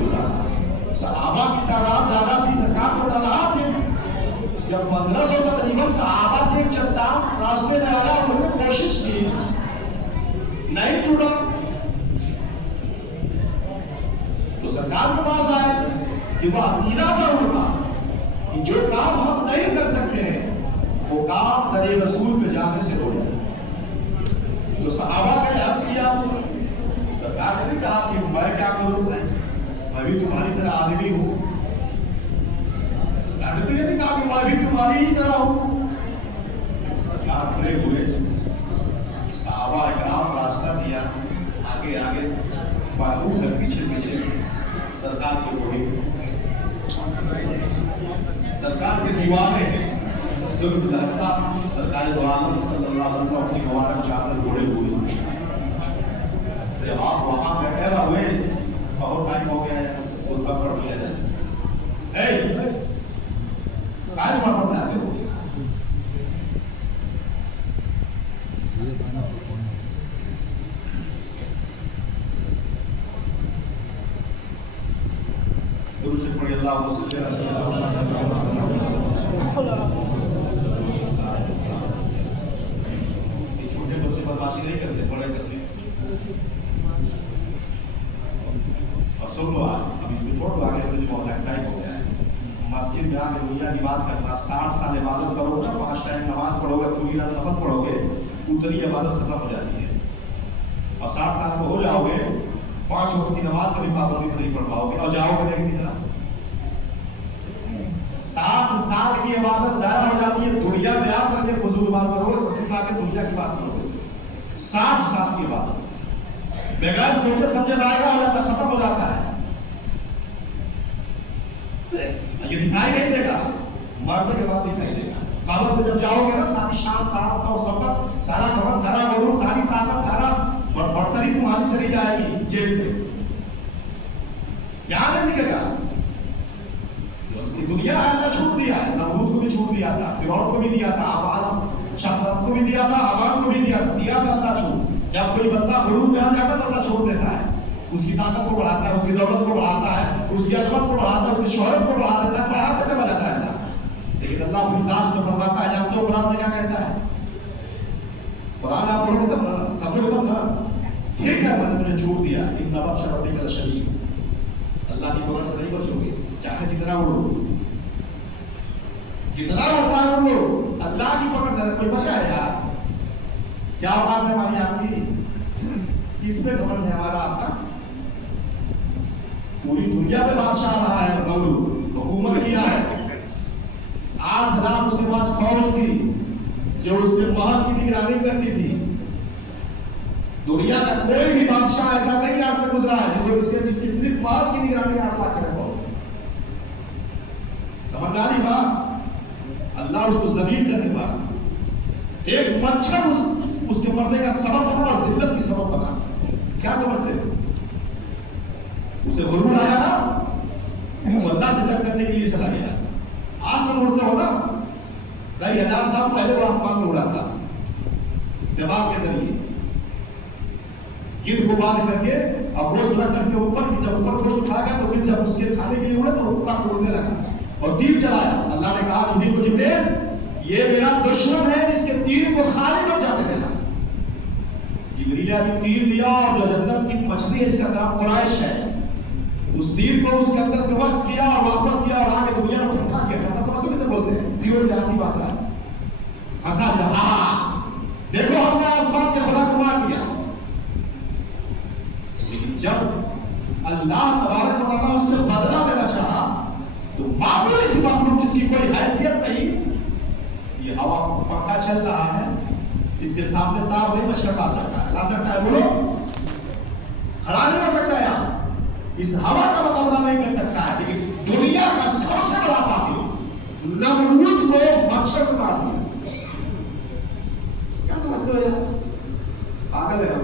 गुजारा। सहाबा की तादाद ज्यादा थी, सरकार को डरा थे। जब 1500 तकरीबन सहाबा के एक चट्टान रास्ते में आया, उन्होंने कोशिश की, नहीं टूटा, तो सरकार के पास आए कि वह अकीदा पर उठा कि जो काम हम नहीं कर सकते हैं वो काम दर रसूल पे जाने से हो जाए। तो सहाबा का अर्ज किया, सरकार ने भी कहा कि मैं क्या करूं, मैं भी तुम्हारी तरह आदमी हूं। सरकार ने तो ये नहीं कहा कि मैं भी तुम्हारी ही तरह हूं। सरकार खड़े हुए, सहाबा इकराम रास्ता दिया, आगे आगे बाबू ने पीछे पीछे सरकार के घोड़े, सरकार के दीवाने जुल्म लहरता, सरकार दो आलम सल्लल्लाहु अलैहि वसल्लम अपनी मुबारक चादर घोड़े हुए। जब आप वहां बैठे हुए, बहुत टाइम हो गया है, खुतबा पढ़ लिया जाए। काय जुम्मा पढ़ने आते हो? दुरूद से पढ़िए, अल्लाहुम्मा सल्ली अला सय्यिदिना छोटे बच्चे बदमाशी नहीं करते, बड़े करते हैं। और सुन लो, अब इसको छोड़ दो, आगे मुझे बहुत टाइम हो गया है। मस्जिद में आके दुनिया की बात करना, 60 साल इबादत करोगे ना, 5 टाइम नमाज पढ़ोगे, पूरी रात नफल पढ़ोगे, उतनी इबादत खत्म हो जाती है। और 60 साल में हो जाओगे, 5 वक्त की नमाज कभी पाबंदी से नहीं पढ़ पाओगे, और जाओगे लेकिन कितना 60 साल की इबादत ज़ाया हो जाती है। दुनिया में आकर के फजूल बात करोगे, पसीना के दुनिया की बात करोगे। 60 साल की इबादत बगैर सोचे समझे लायका हो जाता, खत्म हो जाता है। ये दिखाई नहीं देगा, मरने के बाद दिखाई देगा। कब्र में जब जाओगे ना, सारी शान, सारा सबक, सारा खबर, सारा गुरूर, सारी ताकत, सारा बढ़तरी तुम्हारी चली जाएगी जेल में। क्या नहीं दिखेगा? दुनिया अल्लाह छूट दिया है, नमरूद को भी छूट दिया था, फिरौन को भी दिया था, आदम शद्दत को भी दिया था, हमान को भी दिया था अल्लाह छूट। जब कोई बंदा गुरूर में आ जाता है, अल्लाह छोड़ देता है, उसकी ताकत को बढ़ाता है, उसकी दौलत को बढ़ाता है, उसकी अजमत को बढ़ाता है, उसकी शोहरत को बढ़ा देता है, बढ़ाता चला जाता है अल्लाह। लेकिन अल्लाह अपनी दास में फरमाता है, जानते हो कुरान में क्या कहता है? कुरान आप पढ़ोगे तब ना, समझोगे तब ना। ठीक है, मैंने मुझे छूट दिया, इन नबत शरती का शरीफ, अल्लाह की पकड़ से नहीं बचोगे, चाहे जितना उड़ो, जितना उड़ता है उड़ो, अल्लाह की पकड़ से कोई बचा है यार? क्या बात है हमारी आपकी? किस पे घमंड है हमारा आपका? पूरी दुनिया में बादशाह रहा है, नमरूद हुकूमत किया है, 8000 उसके पास फौज थी जो उसके महल की निगरानी करती थी। दुनिया का कोई भी बादशाह ऐसा नहीं आज तक गुजरा है जो इसके जिसकी सिर्फ महल की निगरानी 8 लाख करे हो। समझदारी बात, अल्लाह उसको जलील करने वाला, एक मच्छर उसके मरने का सबब बना और जिल्लत की सबब बना। क्या समझते हो? उसे गुरूर आया ना, वो अल्लाह से जंग करने के लिए चला गया। आज तुम उड़ते हो ना, कई हजार साल पहले वो आसमान में उड़ा था, दिमाग के जरिए गिद्ध को बांध करके और गोश्त रख करके ऊपर, जब ऊपर गोश्त उठा गया तो गिद्ध जब उसके खाने के लिए उड़े तो ऊपर उड़ने लगा और तीर चलाया। अल्लाह ने कहा जिब्रील को, जिब्रील ये मेरा दुश्मन है, इसके तीर को खाली मत जाने देना। जिब्रील ने तीर लिया और जो जन्नत की मछली है जिसका नाम कुरैश है, उस तीर को उसके अंदर व्यवस्थित किया और वापस किया और आगे दुनिया में ठमका किया। ठमका समझते किसे बोलते हैं? तीर जाती भाषा है, हंसा जा, देखो हमने आसमान के खुदा को मार दिया। लेकिन जब अल्लाह तबारक व तआला उससे बदला लेना चाहा तो मामूली सी मखलूक जिसकी कोई हैसियत नहीं, ये हवा पंखा चल रहा है, इसके सामने तार नहीं मच्छर ला सकता है, ला सकता है? बोलो, खड़ा नहीं हो सकता यार, इस हवा का मुकाबला नहीं कर सकता है। लेकिन दुनिया का सबसे बड़ा कातिल नमरूद को मच्छर को मार दिया। क्या समझते हो यार? पागल है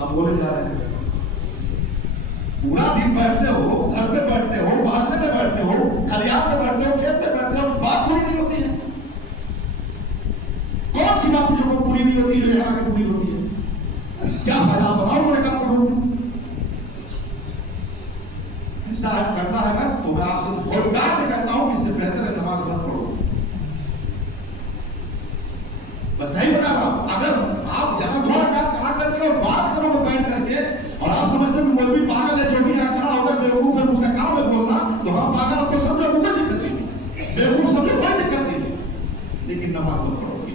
हम बोले जा रहे हैं। पूरा दिन बैठते हो, घर पे बैठते हो, मोहल्ले में बैठते हो, खलियान में बैठते हो, खेत में बैठते हो, बात पूरी नहीं होती है। कौन सी बात जो पूरी नहीं होती है, जो यहाँ की पूरी होती है? क्या फायदा? बताओ, बड़े काम करो। साहब करना है ना, तो मैं आपसे बहुत प्यार से कहता हूं कि इससे बेहतर है नमाज मत पढ़ो। बस सही बता रहा हूं। अगर आप यहाँ 2 रकात कहा करके और बात करो बैठ करके, और आप समझते हो कि मौलवी पागल है, जो भी यहाँ खड़ा होकर बेवकूफ है, उसका काम है बोलना, तो हाँ पागल आपको समझो, कोई दिक्कत नहीं है, बेवकूफ समझो, कोई दिक्कत नहीं है, लेकिन नमाज मत पढ़ोगे।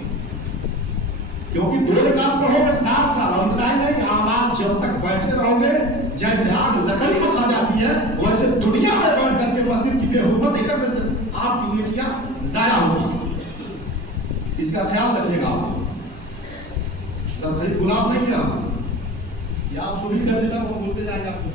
क्योंकि 2 रकात पढ़ोगे 60 साल, और इतना ही नहीं, आमाल जब तक बैठे रहोगे, जैसे आग लकड़ी में खा जाती है, वैसे दुनिया में बैठ करके मस्जिद की बेहुरमती करने से आपकी नेकियां जाया होगी। इसका ख्याल रखिएगा आप। सब सही गुलाब नहीं किया, ये आप जो भी कर देता वो बोलते जाएंगे आपको।